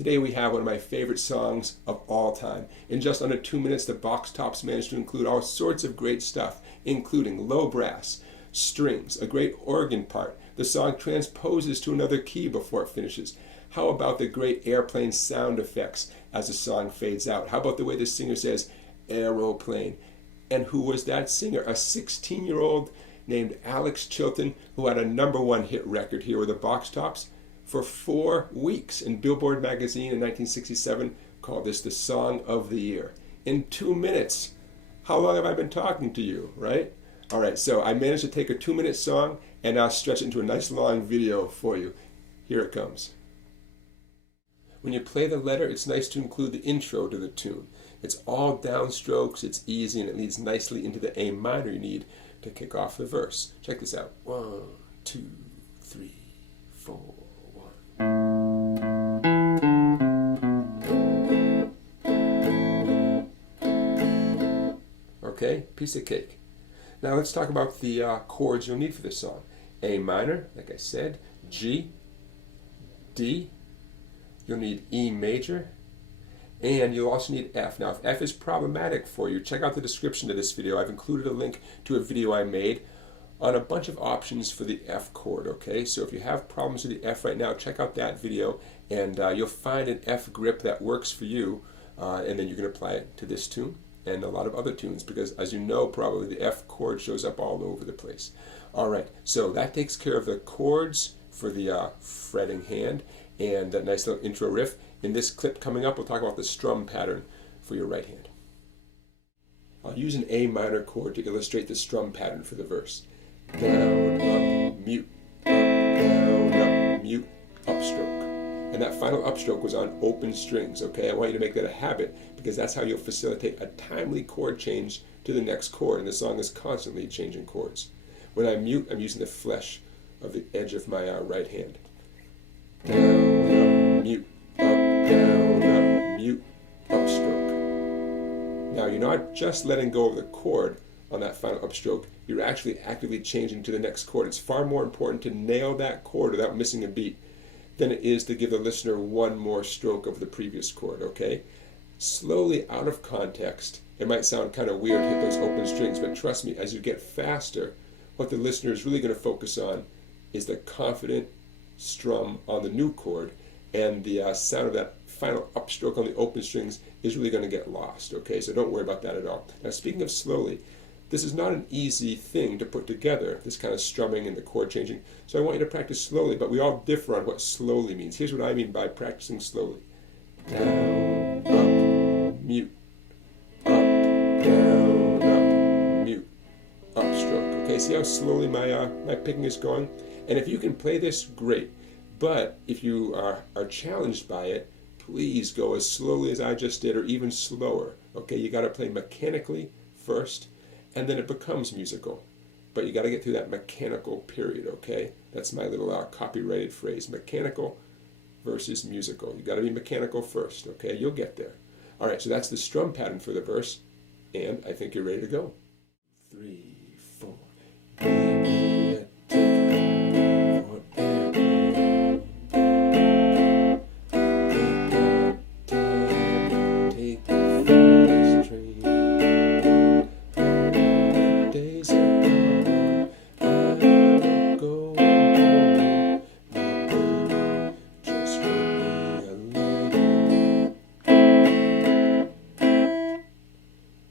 Today we have one of my favorite songs of all time. In just under 2 minutes, the Box Tops managed to include all sorts of great stuff, including low brass, strings, a great organ part. The song transposes to another key before it finishes. How about the great airplane sound effects as the song fades out? How about the way the singer says, aeroplane? And who was that singer? A 16-year-old named Alex Chilton, who had a #1 hit record here with the Box Tops for 4 weeks. And Billboard magazine in 1967 called this the Song of the Year. In 2 minutes. How long have I been talking to you, right? All right, so I managed to take a 2-minute song and now stretch it into a nice long video for you. Here it comes. When you play the letter, it's nice to include the intro to the tune. It's all downstrokes, it's easy, and it leads nicely into the A minor you need to kick off the verse. Check this out. 1, 2, 3, 4, 1. Okay, piece of cake. Now let's talk about the chords you'll need for this song. A minor, like I said, G, D, you'll need E major, and you'll also need F. Now, if F is problematic for you, check out the description of this video. I've included a link to a video I made on a bunch of options for the F chord, okay? So if you have problems with the F right now, check out that video, and you'll find an F grip that works for you, and then you can apply it to this tune and a lot of other tunes, because as you know, probably the F chord shows up all over the place. All right, so that takes care of the chords for the fretting hand and that nice little intro riff. In this clip coming up, we'll talk about the strum pattern for your right hand. I'll use an A minor chord to illustrate the strum pattern for the verse. Down, up, mute, up, down, up, mute, upstroke. And that final upstroke was on open strings, okay? I want you to make that a habit because that's how you'll facilitate a timely chord change to the next chord, and the song is constantly changing chords. When I mute, I'm using the flesh of the edge of my right hand. Down, up, mute, up, down, up, mute, upstroke. Now you're not just letting go of the chord on that final upstroke, you're actually actively changing to the next chord. It's far more important to nail that chord without missing a beat than it is to give the listener one more stroke of the previous chord, okay? Slowly, out of context, it might sound kind of weird to hit those open strings, but trust me, as you get faster, what the listener is really going to focus on is the confident strum on the new chord, and the sound of that final upstroke on the open strings is really going to get lost, okay? So don't worry about that at all. Now, speaking of slowly, this is not an easy thing to put together, this kind of strumming and the chord changing. So I want you to practice slowly, but we all differ on what slowly means. Here's what I mean by practicing slowly. Down, up, mute, up, down, up, mute, upstroke. Okay, see how slowly my picking is going? And if you can play this, great. But if you are challenged by it, please go as slowly as I just did or even slower. Okay, you got to play mechanically first, and then it becomes musical. But you got to get through that mechanical period, okay? That's my little copyrighted phrase, mechanical versus musical. You got to be mechanical first, okay? You'll get there. All right, so that's the strum pattern for the verse, and I think you're ready to go. 3, 4. Give me a ticket for air. Take the first train.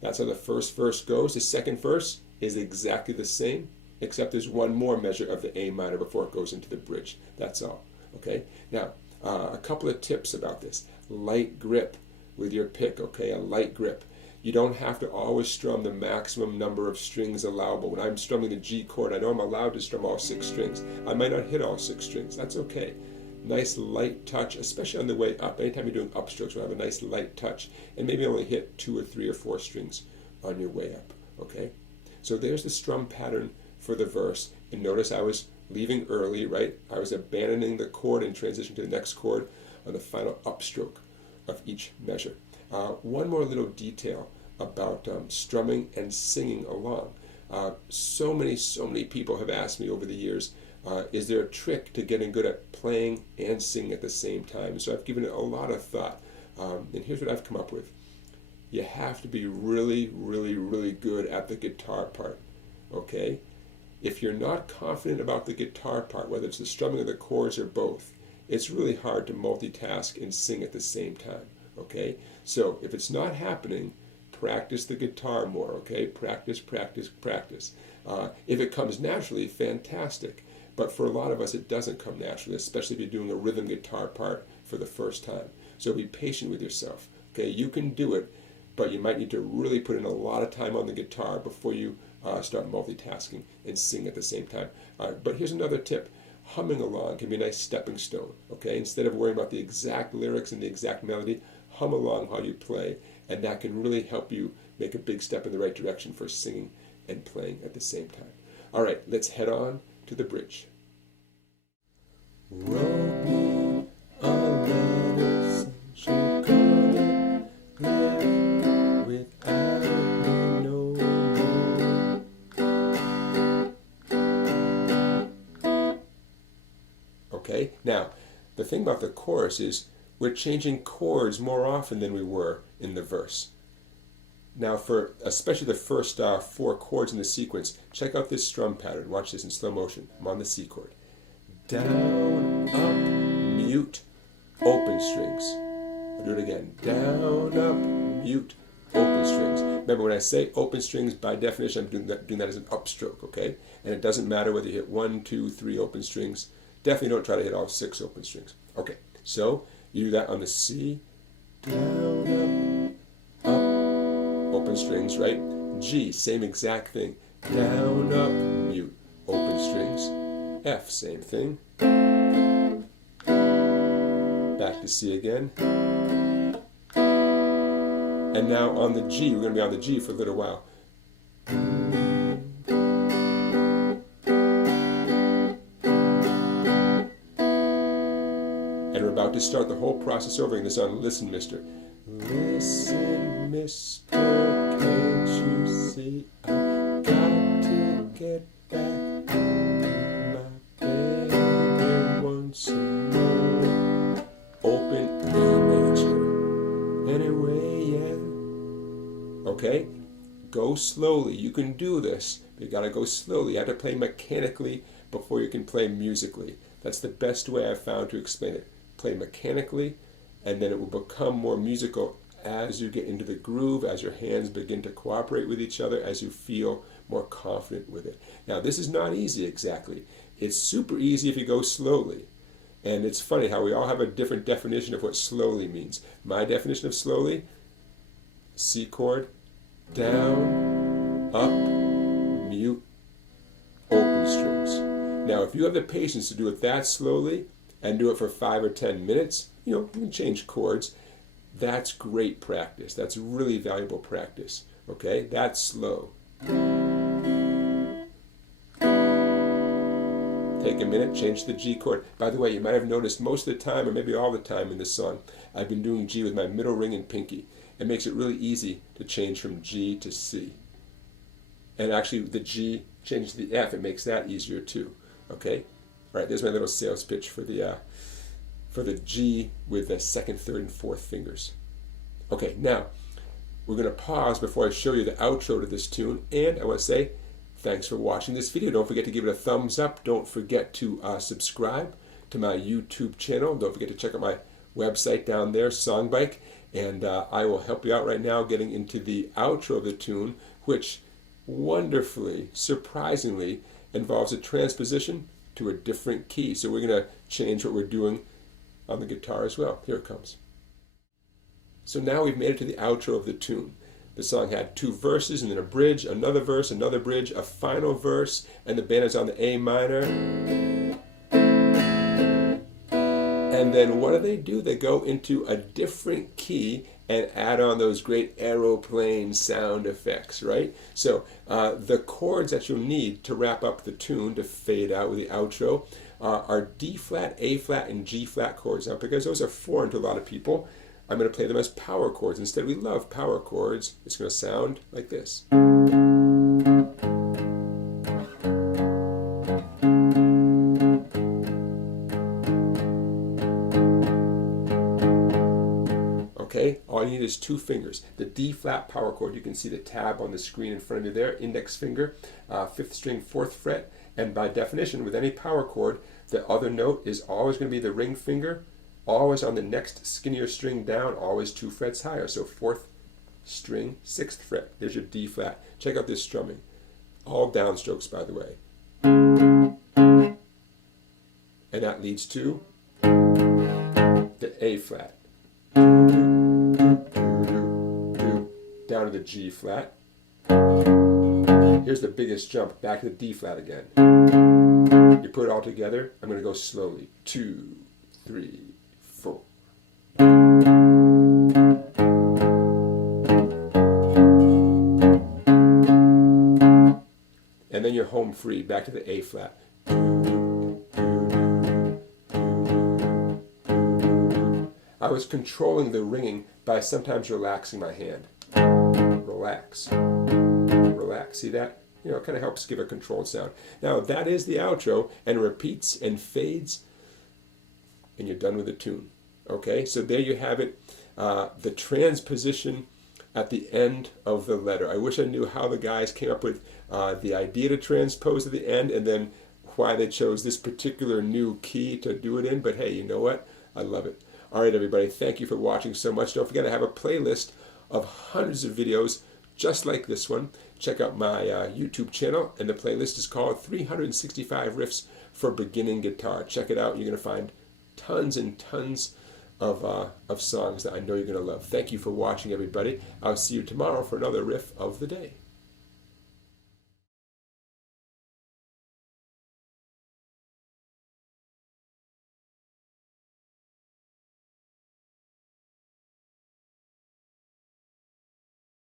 That's how the first verse goes. The second verse is exactly the same, except there's one more measure of the A minor before it goes into the bridge. That's all. Okay? Now, a couple of tips about this. Light grip with your pick, okay? A light grip. You don't have to always strum the maximum number of strings allowable. When I'm strumming the G chord, I know I'm allowed to strum all 6 strings. I might not hit all 6 strings. That's okay. Nice light touch, especially on the way up. Anytime you're doing upstrokes, you'll have a nice light touch, and maybe only hit 2 or 3 or 4 strings on your way up, okay? So there's the strum pattern for the verse, and notice I was leaving early, right? I was abandoning the chord and transitioning to the next chord on the final upstroke of each measure. One more little detail about strumming and singing along. So many people have asked me over the years, Is there a trick to getting good at playing and singing at the same time? So I've given it a lot of thought. And here's what I've come up with. You have to be really, really, really good at the guitar part, okay? If you're not confident about the guitar part, whether it's the strumming or the chords or both, it's really hard to multitask and sing at the same time, okay? So if it's not happening, practice the guitar more, okay? Practice, practice, practice. If it comes naturally, fantastic. But for a lot of us, it doesn't come naturally, especially if you're doing a rhythm guitar part for the first time. So be patient with yourself, okay? You can do it, but you might need to really put in a lot of time on the guitar before you start multitasking and sing at the same time. But here's another tip. Humming along can be a nice stepping stone, okay? Instead of worrying about the exact lyrics and the exact melody, hum along while you play, and that can really help you make a big step in the right direction for singing and playing at the same time. All right, let's head on to the bridge. Wrote me a letter saying she couldn't live without me no more. Okay, now the thing about the chorus is we're changing chords more often than we were in the verse. Now for especially the first 4 chords in the sequence, check out this strum pattern. Watch this in slow motion. I'm on the C chord. Down, up, mute, open strings. I'll do it again. Down, up, mute, open strings. Remember when I say open strings, by definition, I'm doing that as an upstroke, okay? And it doesn't matter whether you hit 1, 2, 3 open strings. Definitely don't try to hit all 6 open strings. Okay, so you do that on the C. Down, up, open strings, right? G, same exact thing. Down, up, mute, open strings. F, same thing. Back to C again. And now on the G, we're going to be on the G for a little while. And we're about to start the whole process over in the song, Listen, Mister. Listen, mister, can't you see I got to get back to my baby once more. Open A major. Anyway, yeah. Okay? Go slowly. You can do this. But you gotta go slowly. You have to play mechanically before you can play musically. That's the best way I've found to explain it. Play mechanically, and then it will become more musical as you get into the groove, as your hands begin to cooperate with each other, as you feel more confident with it. Now, this is not easy exactly. It's super easy if you go slowly. And it's funny how we all have a different definition of what slowly means. My definition of slowly, C chord, down, up, mute, open strings. Now, if you have the patience to do it that slowly and do it for 5 or 10 minutes, you can change chords. That's great practice. That's really valuable practice. Okay? That's slow. Take a minute, change the G chord. By the way, you might have noticed most of the time, or maybe all the time in this song, I've been doing G with my middle ring and pinky. It makes it really easy to change from G to C. And actually, the G changes to the F. It makes that easier too. Okay? All right, there's my little sales pitch for the G with the 2nd, 3rd, and 4th fingers. Okay, now, we're going to pause before I show you the outro to this tune, and I want to say thanks for watching this video. Don't forget to give it a thumbs up. Don't forget to subscribe to my YouTube channel. Don't forget to check out my website down there, Songbike, and I will help you out right now getting into the outro of the tune, which wonderfully, surprisingly, involves a transposition to a different key. So we're going to change what we're doing on the guitar as well. Here it comes. So now we've made it to the outro of the tune. The song had 2 verses and then a bridge, another verse, another bridge, a final verse, and the band is on the A minor. And then what do? They go into a different key and add on those great aeroplane sound effects, right? So the chords that you'll need to wrap up the tune, to fade out with the outro, are D flat, A flat, and G flat chords. Now, because those are foreign to a lot of people, I'm going to play them as power chords. Instead, we love power chords. It's going to sound like this. Okay, all you need is 2 fingers. The D flat power chord, you can see the tab on the screen in front of you there, index finger, 5th string, 4th fret, and by definition, with any power chord, the other note is always going to be the ring finger, always on the next skinnier string down, always 2 frets higher. So 4th string, 6th fret. There's your D flat. Check out this strumming. All downstrokes, by the way. And that leads to the A flat. Down to the G flat. Here's the biggest jump, back to the D flat again. You put it all together, I'm going to go slowly. 2, 3, 4. And then you're home free, back to the A flat. I was controlling the ringing by sometimes relaxing my hand. Relax. Relax. See that? You know, it kind of helps give a controlled sound. Now, that is the outro, and repeats and fades, and you're done with the tune. Okay? So there you have it. The transposition at the end of the letter. I wish I knew how the guys came up with the idea to transpose at the end, and then why they chose this particular new key to do it in. But hey, you know what? I love it. All right, everybody, thank you for watching so much. Don't forget I have a playlist of hundreds of videos just like this one. Check out my YouTube channel, and the playlist is called 365 Riffs for Beginning Guitar. Check it out. You're going to find tons and tons of songs that I know you're going to love. Thank you for watching, everybody. I'll see you tomorrow for another Riff of the Day.